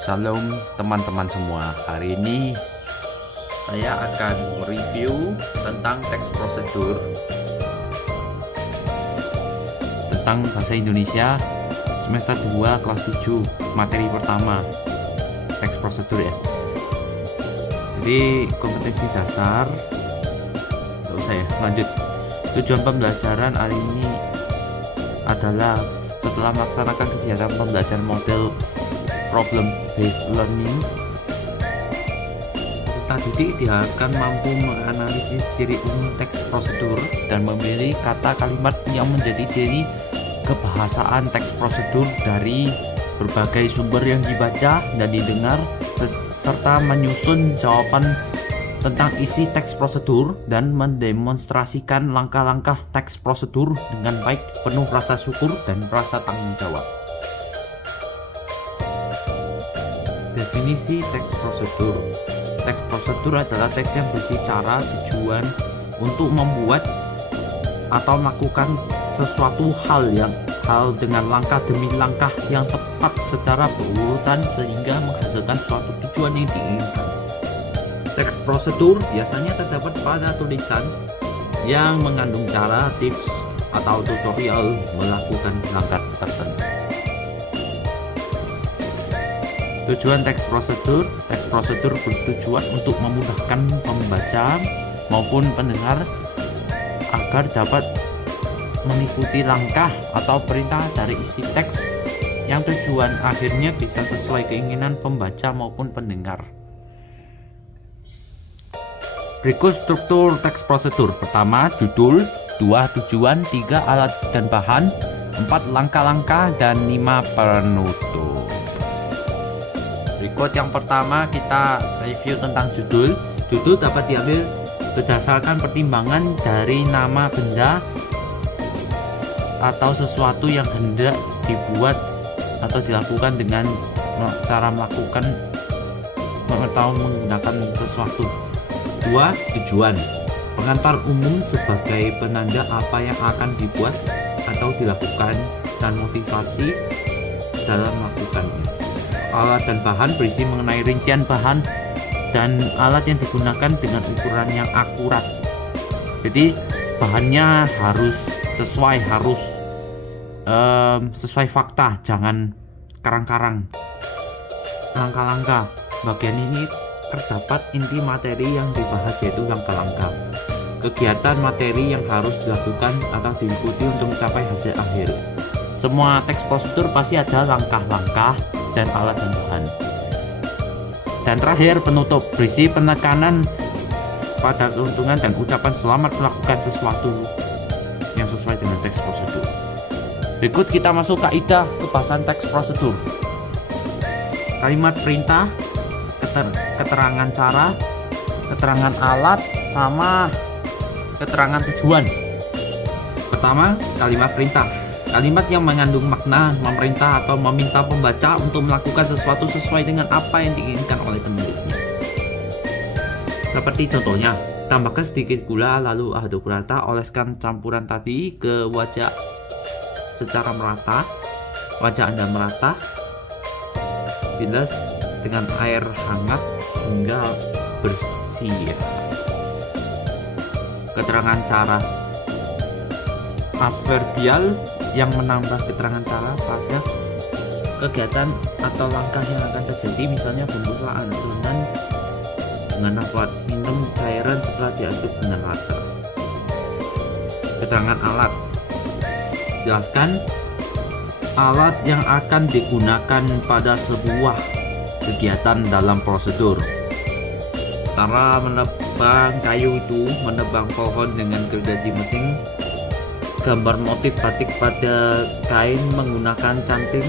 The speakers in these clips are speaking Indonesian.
Salam teman-teman semua. Hari ini saya akan mereview tentang teks prosedur tentang bahasa Indonesia semester 2 kelas 7 materi pertama, teks prosedur ya. Jadi kompetensi dasar nggak usah ya, lanjut. Tujuan pembelajaran hari ini adalah setelah melaksanakan kegiatan pembelajaran model problem based learning, peserta didik diharapkan mampu menganalisis ciri umum teks prosedur dan memilih kata kalimat yang menjadi ciri kebahasaan teks prosedur dari berbagai sumber yang dibaca dan didengar, serta menyusun jawaban tentang isi teks prosedur dan mendemonstrasikan langkah-langkah teks prosedur dengan baik, penuh rasa syukur dan rasa tanggung jawab. Definisi teks prosedur. Teks prosedur adalah teks yang berisi cara, tujuan untuk membuat atau melakukan sesuatu hal dengan langkah demi langkah yang tepat secara berurutan sehingga menghasilkan suatu tujuan yang diinginkan. Teks prosedur biasanya terdapat pada tulisan yang mengandung cara, tips, atau tutorial melakukan langkah tertentu. Tujuan teks prosedur bertujuan untuk memudahkan pembaca maupun pendengar agar dapat mengikuti langkah atau perintah dari isi teks yang tujuan akhirnya bisa sesuai keinginan pembaca maupun pendengar. Berikut struktur teks prosedur. Pertama, judul. 2, tujuan. 3, alat dan bahan. 4, langkah-langkah. Dan 5, penutup. Berikut yang pertama kita review tentang judul. Judul dapat diambil berdasarkan pertimbangan dari nama benda atau sesuatu yang hendak dibuat atau dilakukan dengan cara melakukan atau menggunakan sesuatu. 2, tujuan. Pengantar umum sebagai penanda apa yang akan dibuat atau dilakukan dan motivasi dalam melakukannya. Alat dan bahan berisi mengenai rincian bahan dan alat yang digunakan dengan ukuran yang akurat. Jadi bahannya harus sesuai fakta, jangan karang-karang. Langkah-langkah. Bagian ini terdapat inti materi yang dibahas, yaitu langkah-langkah. Kegiatan materi yang harus dilakukan atau diikuti untuk mencapai hasil akhir. Semua teks prosedur pasti ada langkah-langkah dan alat dan bahan. Dan terakhir, penutup berisi penekanan pada keuntungan dan ucapan selamat melakukan sesuatu yang sesuai dengan teks prosedur. Berikut kita masuk kaidah kebahasan teks prosedur. Kalimat perintah, keterangan cara, keterangan alat, sama keterangan tujuan. Pertama, kalimat perintah. Kalimat yang mengandung makna memerintah atau meminta pembaca untuk melakukan sesuatu sesuai dengan apa yang diinginkan oleh penulisnya. Seperti contohnya, tambahkan sedikit gula lalu aduk rata, oleskan campuran tadi ke wajah secara merata. Wajah Anda merata, bilas dengan air hangat hingga bersih. Keterangan cara. Adverbial yang menambah keterangan cara pada kegiatan atau langkah yang akan terjadi, misalnya pembukaan dengan dapat minum cairan setelah diaduk dengan rata. Keterangan alat. Jelaskan alat yang akan digunakan pada sebuah kegiatan dalam prosedur. Cara menebang kayu itu menebang pohon dengan gergaji mesin. Gambar motif batik pada kain menggunakan canting.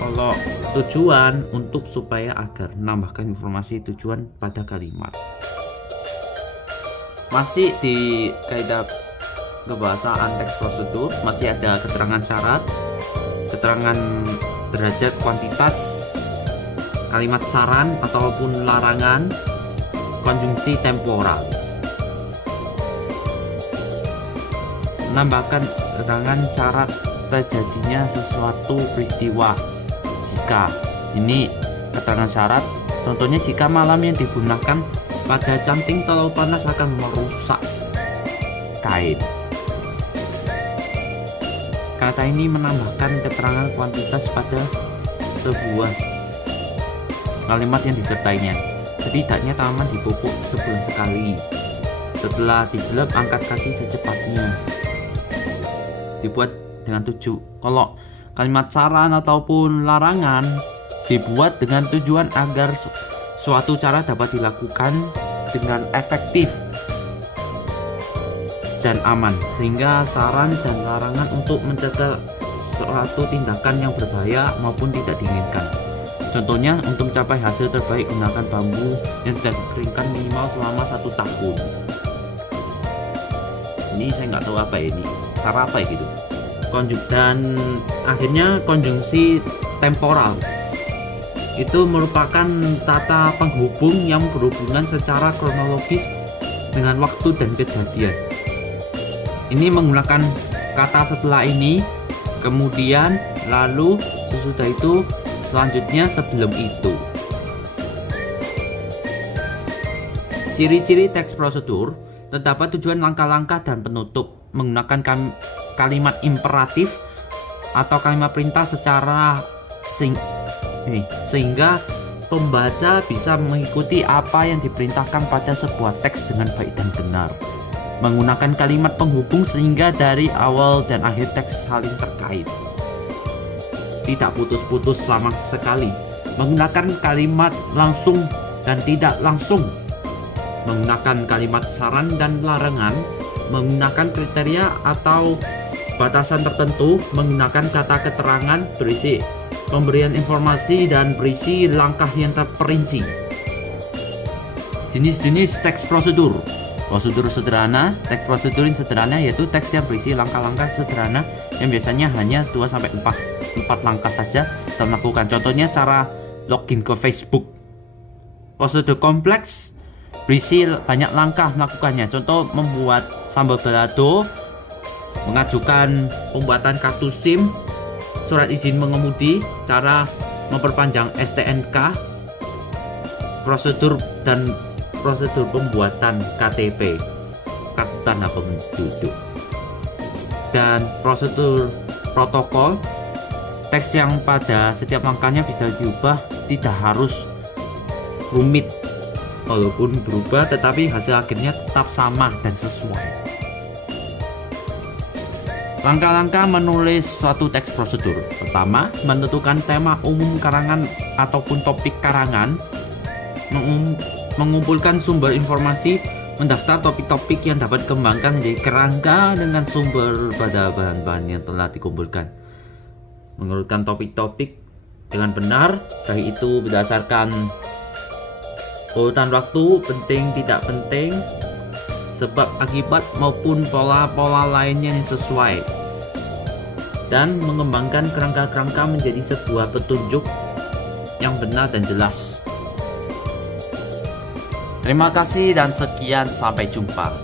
Kalau tujuan untuk supaya agar menambahkan informasi tujuan pada kalimat. Masih di kaidah kebahasaan teks prosedur, masih ada keterangan syarat, keterangan derajat kuantitas, kalimat saran ataupun larangan, konjungsi temporal. Menambahkan keterangan syarat terjadinya sesuatu peristiwa jika Ini keterangan syarat. Contohnya jika malam yang digunakan pada canting terlalu panas akan merusak kain. Kata ini menambahkan keterangan kuantitas pada sebuah kalimat yang disertainya. Setidaknya tanaman dipupuk sebulan sekali. Setelah dijelek, angkat kaki secepatnya. Dibuat dengan tujuh. Kalau kalimat saran ataupun larangan dibuat dengan tujuan agar suatu cara dapat dilakukan dengan efektif dan aman, sehingga saran dan larangan untuk mencegah suatu tindakan yang berbahaya maupun tidak diinginkan. Contohnya, untuk mencapai hasil terbaik gunakan bambu yang tidak dikeringkan minimal selama 1 tahun. Ini saya nggak tahu apa ini, cara apa gitu. Dan akhirnya konjungsi temporal itu merupakan tata penghubung yang berhubungan secara kronologis dengan waktu dan kejadian. Ini menggunakan kata setelah ini, kemudian, lalu, sesudah itu, selanjutnya, sebelum itu. Ciri-ciri teks prosedur: terdapat tujuan, langkah-langkah, dan penutup. Menggunakan kalimat imperatif atau kalimat perintah secara sehingga pembaca bisa mengikuti apa yang diperintahkan pada sebuah teks dengan baik dan benar. Menggunakan kalimat penghubung sehingga dari awal dan akhir teks saling terkait, tidak putus-putus sama sekali. Menggunakan kalimat langsung dan tidak langsung. Menggunakan kalimat saran dan larangan. Menggunakan kriteria atau batasan tertentu. Menggunakan kata keterangan berisi pemberian informasi dan berisi langkah yang terperinci. Jenis-jenis teks prosedur. Prosedur sederhana. Teks prosedur yang sederhana yaitu teks yang berisi langkah-langkah sederhana yang biasanya hanya 2-4 langkah saja kita melakukan. Contohnya cara login ke Facebook. Prosedur kompleks berisi banyak langkah melakukannya. Contoh membuat sambal balado, mengajukan pembuatan kartu SIM, surat izin mengemudi, cara memperpanjang STNK, prosedur pembuatan KTP, kartu tanda penduduk, dan prosedur protokol. Teks yang pada setiap langkahnya bisa diubah, tidak harus rumit. Walaupun berubah, tetapi hasil akhirnya tetap sama dan sesuai. Langkah-langkah menulis suatu teks prosedur. Pertama, menentukan tema umum karangan ataupun topik karangan. Mengumpulkan sumber informasi, mendaftar topik-topik yang dapat dikembangkan menjadi kerangka dengan sumber pada bahan-bahan yang telah dikumpulkan. Mengurutkan topik-topik dengan benar, baik itu berdasarkan urutan waktu, penting tidak penting, sebab akibat maupun pola-pola lainnya yang sesuai, dan mengembangkan kerangka-kerangka menjadi sebuah petunjuk yang benar dan jelas. Terima kasih dan sekian, sampai jumpa.